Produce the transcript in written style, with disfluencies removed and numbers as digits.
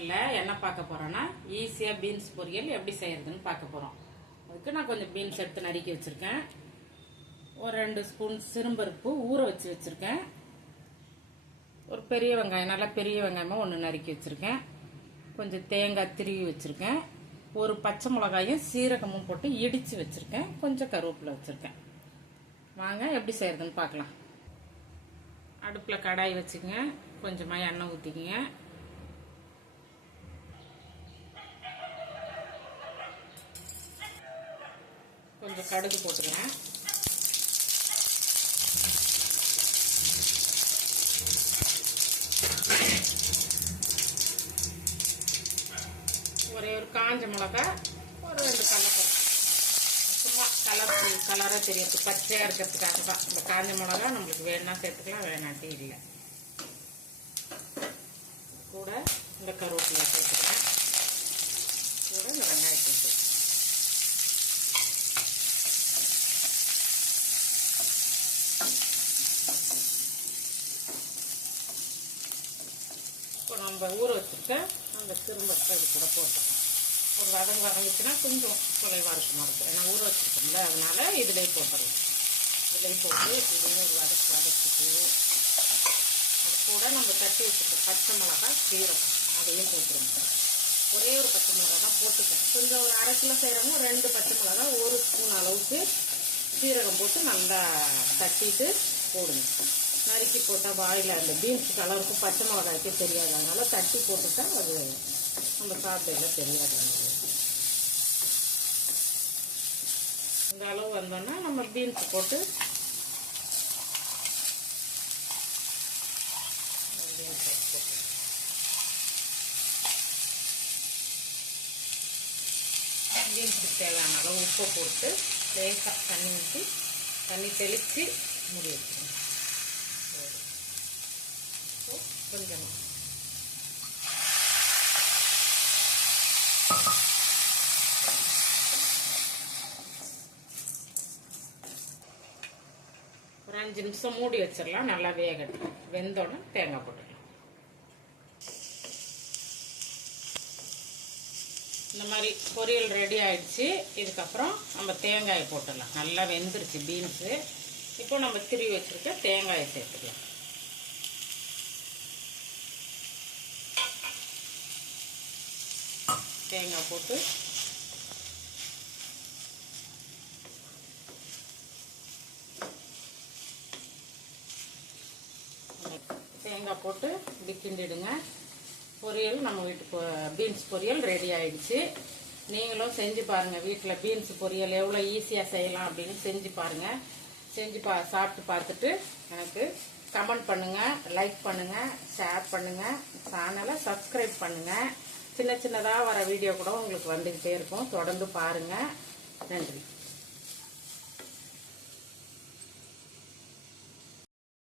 சேனலில் என்ன பார்க்க போகிறோன்னா ஈஸியாக பீன்ஸ் பொரியல் எப்படி செய்கிறதுன்னு பார்க்க போகிறோம். அதுக்கு நான் கொஞ்சம் பீன்ஸ் எடுத்து நறுக்கி வச்சுருக்கேன். ஒரு 2 ஸ்பூன் சிறும்பருப்பு ஊற வச்சுருக்கேன். ஒரு பெரிய வெங்காயம், நல்லா பெரிய வெங்காயமாக 1 நறுக்கி வச்சுருக்கேன். கொஞ்சம் தேங்காய் திருவி வச்சுருக்கேன். ஒரு பச்சை மிளகாயும் சீரகமும் போட்டு இடித்து வச்சுருக்கேன். கொஞ்சம் கருவேப்பிலை வச்சுருக்கேன். வாங்க எப்படி செய்கிறதுன்னு பார்க்கலாம். அடுப்பில் கடாய் வச்சுக்கங்க. கொஞ்சமாக எண்ணெய் ஊற்றிக்கிங்க. கொஞ்சம் கடுகு போட்டுக்கிறேன். ஒரு காஞ்ச மிளகா, ஒரு 2 கடலைப்பருப்பு. சும்மா கலராக தெரியுது, பச்சையாக இருக்கிறதுக்காக தான். இந்த காஞ்ச மிளகா நம்மளுக்கு வேணா சேர்த்துக்கலாம், வேணாட்டி இல்லை. கூட இந்த கருவேப்பிலை சேர்த்துக்கிறேன். கூட இந்த வெங்காயத்தை சேர்த்து இப்போ நம்ம ஊற வச்சுருக்க அந்த சிறும்பருப்பை இது கூட போட்டோம். ஒரு வதங்குச்சுன்னா கொஞ்சம் குறைவாக இருக்குமா இருக்கும். ஏன்னா ஊற வச்சுருக்கோம்ல, அதனால இதிலே போட்டுடலாம். இதிலே போட்டு இதையும் ஒரு வதக்கிட்டு அது கூட நம்ம தட்டி வச்சுருக்க பச்சை மிளகாய் சீரகம் அதையும் போட்டுருங்க. ஒரே ஒரு பச்சை மிளகாய் தான் போட்டுக்கேன். கொஞ்சம் ஒரு 1/2 கிலோ செய்கிறவங்க 2 பச்சை மிளகாய் 1 ஸ்பூன் அளவுக்கு சீரகம் போட்டு நல்லா தட்டிட்டு போடுங்க. நறுக்கி போட்டால் வாயில் அந்த பீன்ஸ் கலருக்கும் பச்சை மிளகாய்க்கே தெரியாது. அதனால தட்டி போட்டுட்டா அது நம்ம சாப்பிடல தெரியாது. இந்த அளவு வந்தோன்னா நம்ம பீன்ஸ் போட்டு பீன்ஸுக்கு தேவையான அளவு உப்பை போட்டு லேசாக தண்ணி ஊற்றி தண்ணி தெளித்து மூடி வச்சுக்கணும். கொஞ்சமாக ஒரு 5 நிமிஷம் மூடி வச்சிடலாம். நல்லா வேகட்டும். வெந்தோடனே தேங்காய் போட்டுக்கலாம். இந்த மாதிரி பொரியல் ரெடி ஆயிடுச்சு. இதுக்கப்புறம் நம்ம தேங்காயை போட்டுடலாம். நல்லா வெந்துருச்சு பீன்ஸு. இப்போ நம்ம திருவி வச்சுருக்க தேங்காயை சேர்த்துக்கலாம். தேங்காய் போட்டு இப்படி கிண்டிடுங்க. பொரியல் நம்ம வீட்டு பீன்ஸ் பொரியல் ரெடி ஆயிடுச்சு. நீங்களும் செஞ்சு பாருங்கள். வீட்டில் பீன்ஸ் பொரியல் எவ்வளோ ஈஸியாக செய்யலாம் அப்படின்னு செஞ்சு பாருங்கள். சாப்பிட்டு பார்த்துட்டு எனக்கு கமெண்ட் பண்ணுங்கள், லைக் பண்ணுங்கள், ஷேர் பண்ணுங்கள், சேனலை சப்ஸ்கிரைப் பண்ணுங்கள். சின்னதாக வர வீடியோ கூட உங்களுக்கு வந்துக்கிட்டே இருக்கும். தொடர்ந்து பாருங்கள். நன்றி.